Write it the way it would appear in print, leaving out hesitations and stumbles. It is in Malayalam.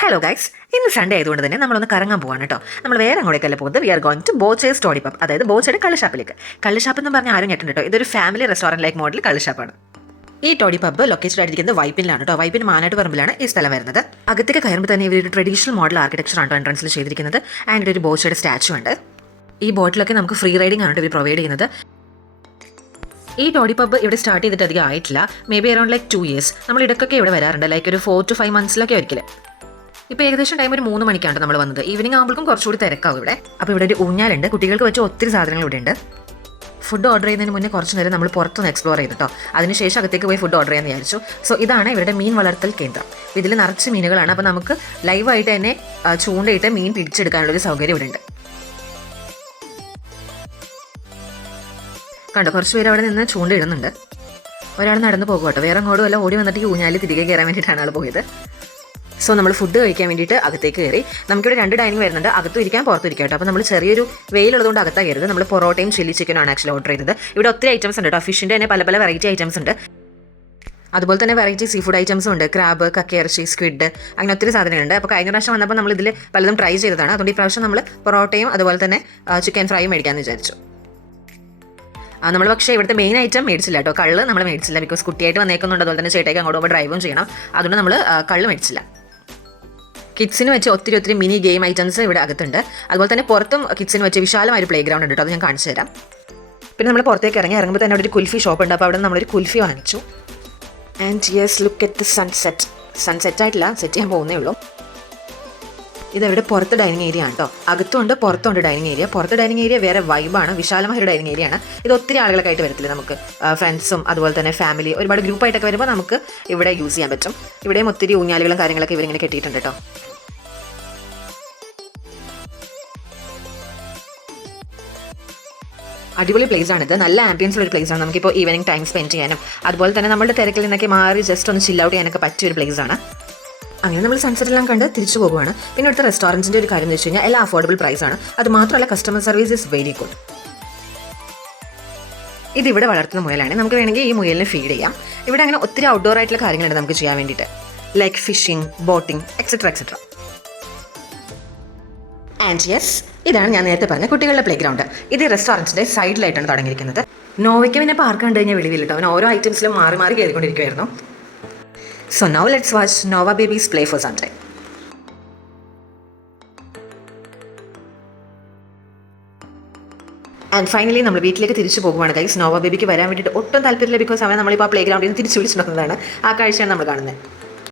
ഹലോ ഗൈസ്, ഇന്ന് സൺഡേ ആയതുകൊണ്ട് തന്നെ നമ്മളൊന്ന് കറങ്ങാൻ പോവാണ് കേട്ടോ. നമ്മൾ വേറെ അങ്ങോട്ടേക്കല്ല പോകുന്നത്. We are going to Boche's toddy pub, അതായത് ബോച്ചയുടെ കള്ളുഷാപ്പിലേക്ക്. കള്ളുഷാപ്പ് എന്ന് പറഞ്ഞാൽ ആരും ഞെട്ടുണ്ട് കേട്ടോ. ഇതൊരു ഫാമിലി റെസ്റ്റോറൻറ്റ് ലൈക്ക് മോഡൽ കള്ളുഷാപ്പാണ്. ഈ ടോഡി പബ്ബ് ലൊക്കേറ്റഡ് ആയിരിക്കുന്നത് വൈപ്പിനിലാണ് കേട്ടോ. വൈപ്പിൻ മാനാട്ട് പറമ്പിലാണ് ഈ സ്ഥലം വരുന്നത്. അകത്തേക്ക് കയറുമ്പോൾ തന്നെ ഇവരൊരു ട്രഡീഷണൽ മോഡൽ ആർക്കിടെക്ചർ ആണ് എൻട്രൻസിൽ ചെയ്തിരിക്കുന്നത്. ആൻഡ് ഒരു ബോച്ചയുടെ സ്റ്റാച്ചു ഉണ്ട്. ഈ ബോട്ടിലൊക്കെ നമുക്ക് ഫ്രീ റൈഡിംഗ് ആണ് ഇവർ പ്രൊവൈഡ് ചെയ്യുന്നത്. ഈ ടോഡി പബ്ബ് ഇവിടെ സ്റ്റാർട്ട് ചെയ്തിട്ട് അധികം ആയിട്ടില്ല. May be around like 2 years. നമ്മൾ ഇടയ്ക്കൊക്കെ ഇവിടെ വരാറുണ്ട്, ലൈക്ക് ഒരു 4 to 5 months ഒരിക്കലും. ഇപ്പോൾ ഏകദേശം ടൈം ഒരു 3 മണിക്കാണ് നമ്മൾ വന്നത്. ഈവനിങ് ആകുമ്പോഴേക്കും കുറച്ചുകൂടി തിരക്കാവും ഇവിടെ. അപ്പോൾ ഇവിടെ ഒരു ഊഞ്ഞാലുണ്ട്, കുട്ടികൾക്ക് വെച്ച ഒത്തിരി സാധനങ്ങൾ ഇവിടെ ഉണ്ട്. ഫുഡ് ഓർഡർ ചെയ്യുന്നതിന് മുന്നേ കുറച്ച് നേരം നമ്മൾ പുറത്തൊന്ന് എക്സ്പ്ലോർ ചെയ്തിട്ടോ. അതിനുശേഷം അകത്തേക്ക് പോയി ഫുഡ് ഓർഡർ ചെയ്യാമെന്ന് വിചാരിച്ചു. സോ ഇതാണ് ഇവരുടെ മീൻ വളർത്തൽ കേന്ദ്രം. ഇതിൽ നിറച്ച് മീനുകളാണ്. അപ്പോൾ നമുക്ക് ലൈവായിട്ട് തന്നെ ചൂണ്ടയിട്ട് മീൻ പിടിച്ചെടുക്കാനുള്ളൊരു സൗകര്യം ഇവിടെ ഉണ്ട്. കണ്ടോ, കുറച്ച് പേര് അവിടെ നിന്ന് ചൂണ്ടയിടുന്നുണ്ട്. ഒരാൾ നടന്ന് പോകും കേട്ടോ. വേറെ അങ്ങോട്ടും അല്ല, ഓടി വന്നിട്ട് ഈ ഊഞ്ഞാലിൽ തിരികെ കയറാൻ വേണ്ടിയിട്ടാണ് ആൾ പോയത്. സോ നമ്മൾ ഫുഡ് കഴിക്കാൻ വേണ്ടിയിട്ട് അകത്തേക്ക് കയറി. നമുക്കിവിടെ 2 ഡൈനിങ് വരുന്നുണ്ട്, അകത്തും ഇരിക്കാൻ പുറത്തും ഇരിക്കാം കേട്ടോ. അപ്പോൾ നമ്മൾ ചെറിയൊരു വെയിലുള്ളതുകൊണ്ട് അകത്താണ് കയറുന്നത്. നമ്മൾ പൊറോട്ടയും ചില്ലി ചിക്കനാണ് ആക്ച്വലി ഓർഡർ ചെയ്തത്. ഇവിടെ ഒത്തിരി ഐറ്റംസ് ഉണ്ട് കേട്ടോ. ഫിഷിൻ്റെ തന്നെ പല പല വെറൈറ്റി ഐറ്റംസ് ഉണ്ട്. അതുപോലെ തന്നെ വെറൈറ്റി സീ ഫുഡ് ഐറ്റംസും ഉണ്ട്. ക്രാബ്, കക്കയിറച്ചി, സ്ക്വിഡ്, അങ്ങനെ ഒത്തിരി സാധനങ്ങളുണ്ട്. അപ്പോൾ കഴിഞ്ഞ പ്രാവശ്യം വന്നപ്പോൾ നമ്മൾ ഇതിൽ പലതും ട്രൈ ചെയ്തതാണ്. അതുകൊണ്ട് ഈ പ്രാവശ്യം നമ്മൾ പൊറോട്ടയും അതുപോലെ തന്നെ ചിക്കൻ ഫ്രൈയും മേടിക്കാമെന്ന് വിചാരിച്ചു. നമ്മൾ പക്ഷേ ഇവിടുത്തെ മെയിൻ ഐറ്റം മേടിച്ചില്ല കേട്ടോ. കള്ള് നമ്മൾ മേടിച്ചില്ല, ബിക്കോസ് കുട്ടിയായിട്ട് വന്നേക്കുന്നുണ്ട്. അതുപോലെ തന്നെ ചേട്ടയ്ക്ക് അങ്ങോട്ട് പോകുമ്പോൾ ഡ്രൈവും ചെയ്യണം. അതുകൊണ്ട് നമ്മൾ കള്ള് മേടിച്ചില്ല. കിഡ്സിന് വെച്ച് ഒത്തിരി മിനി ഗെയിം ഐറ്റംസ് ഇവിടെ അകത്തുണ്ട്. അതുപോലെ തന്നെ പുറത്തും കിഡ്സിന് വെച്ച് വിശാലമായ ഒരു പ്ലേ ഗ്രൗണ്ട് ഉണ്ട് കേട്ടോ. അത് ഞാൻ കാണിച്ചു തരാം. പിന്നെ നമ്മൾ പുറത്തേക്ക് ഇറങ്ങുമ്പോൾ തന്നെ അവിടെ ഒരു കുൽഫി ഷോപ്പ് ഉണ്ട്. അപ്പോൾ അവിടെ നമ്മളൊരു കുൽഫി വാങ്ങിച്ചു. And yes, look at the sunset. Sunset ആയിട്ടില്ല, സെറ്റ് ചെയ്യാൻ പോകുന്നേ ഉള്ളൂ. ഇതെവിടെ പുറത്ത് ഡൈനിങ് ഏരിയ ആണ് കേട്ടോ. അകത്തുണ്ട് പുറത്തുണ്ട് ഡൈനിങ് ഏരിയ. പുറത്ത് ഡൈനിങ് ഏരിയ വേറെ വൈബാണ്, വിശാലമായ ഒരു ഡൈനിങ് ഏരിയ ആണ്. ഇത് ഒത്തിരി ആളുകളൊക്കെ ആയിട്ട് വരത്തില്ല, നമുക്ക് ഫ്രണ്ട്സും അതുപോലെ തന്നെ ഫാമിലി ഒരുപാട് ഗ്രൂപ്പായിട്ടൊക്കെ വരുമ്പോൾ നമുക്ക് ഇവിടെ യൂസ് ചെയ്യാൻ പറ്റും. ഇവിടെയും ഒത്തിരി ഊഞ്ഞാലുകളും കാര്യങ്ങളൊക്കെ ഇവരിങ്ങനെ കെട്ടിയിട്ടുണ്ട് കേട്ടോ. അടിപൊളി പ്ലേസ് ആണിത്. നല്ല ആംബിയൻസ് ഉള്ള ഒരു പ്ലേസ് ആണ്. നമുക്കിപ്പോൾ ഈവനിങ് ടൈം സ്പെൻഡ് ചെയ്യാനും അതുപോലെ തന്നെ നമ്മുടെ തിരക്കിൽ നിന്നൊക്കെ മാറി ജസ്റ്റ് ഒന്ന് ചിൽ ഔട്ട് ചെയ്യാനൊക്കെ പറ്റിയൊരു പ്ലേസ് ആണ്. അങ്ങനെ നമ്മൾ സൺസെറ്റ് എല്ലാം കണ്ട് തിരിച്ചു പോകുവാണ്. പിന്നെ അടുത്ത റെസ്റ്റോറൻറ്റിൻ്റെ ഒരു കാര്യം എന്ന് വെച്ച് കഴിഞ്ഞാൽ എല്ലാം അഫോർഡബിൾ പ്രൈസ് ആണ്. അത് മാത്രമല്ല customer service is very good. ഇതിവിടെ വളർത്തുന്ന മുയലാണ്. നമുക്ക് വേണമെങ്കിൽ ഈ മുയലിനെ ഫീഡ് ചെയ്യാം. ഇവിടെ അങ്ങനെ ഒത്തിരി ഔട്ട്ഡോർ ആയിട്ടുള്ള കാര്യങ്ങളുണ്ട് നമുക്ക് ചെയ്യാൻ വേണ്ടിയിട്ട്, like fishing, boating, etcetera. And yes, ഇതാണ് ഞാൻ നേരത്തെ പറഞ്ഞ കുട്ടികളുടെ പ്ലേ ഗ്രൗണ്ട്. ഇത് റെസ്റ്റോറൻറ്റിൻ്റെ സൈഡിലായിട്ടാണ് തുടങ്ങിയിരിക്കുന്നത്. നോവയ്ക്ക് പിന്നെ പാർക്ക് കണ്ടു കഴിഞ്ഞാൽ വെളിവില്ല കേട്ടോ. അവൻ ഓരോ ഐറ്റംസിലും മാറി മാറി കയറിക്കൊണ്ടിരിക്കുമായിരുന്നു. So now let's watch Nova Babies play for some time. And finally നമ്മൾ വീട്ടിലേക്ക് തിരിച്ചു പോകുവാണ് ഗൈസ്. നോവ ബേബിക്ക് വരാൻ വേണ്ടിയിട്ട് ഒട്ടും താല്പര്യമില്ല, ബിക്കോസ് അവൻ നമ്മളിപ്പോൾ ആ പ്ലേ ഗ്രൗണ്ടിൽ നിന്ന് തിരിച്ചു വിളിച്ചിട്ടുള്ളതാണ്. ആ കാഴ്ചയാണ് നമ്മൾ കാണുന്നത്.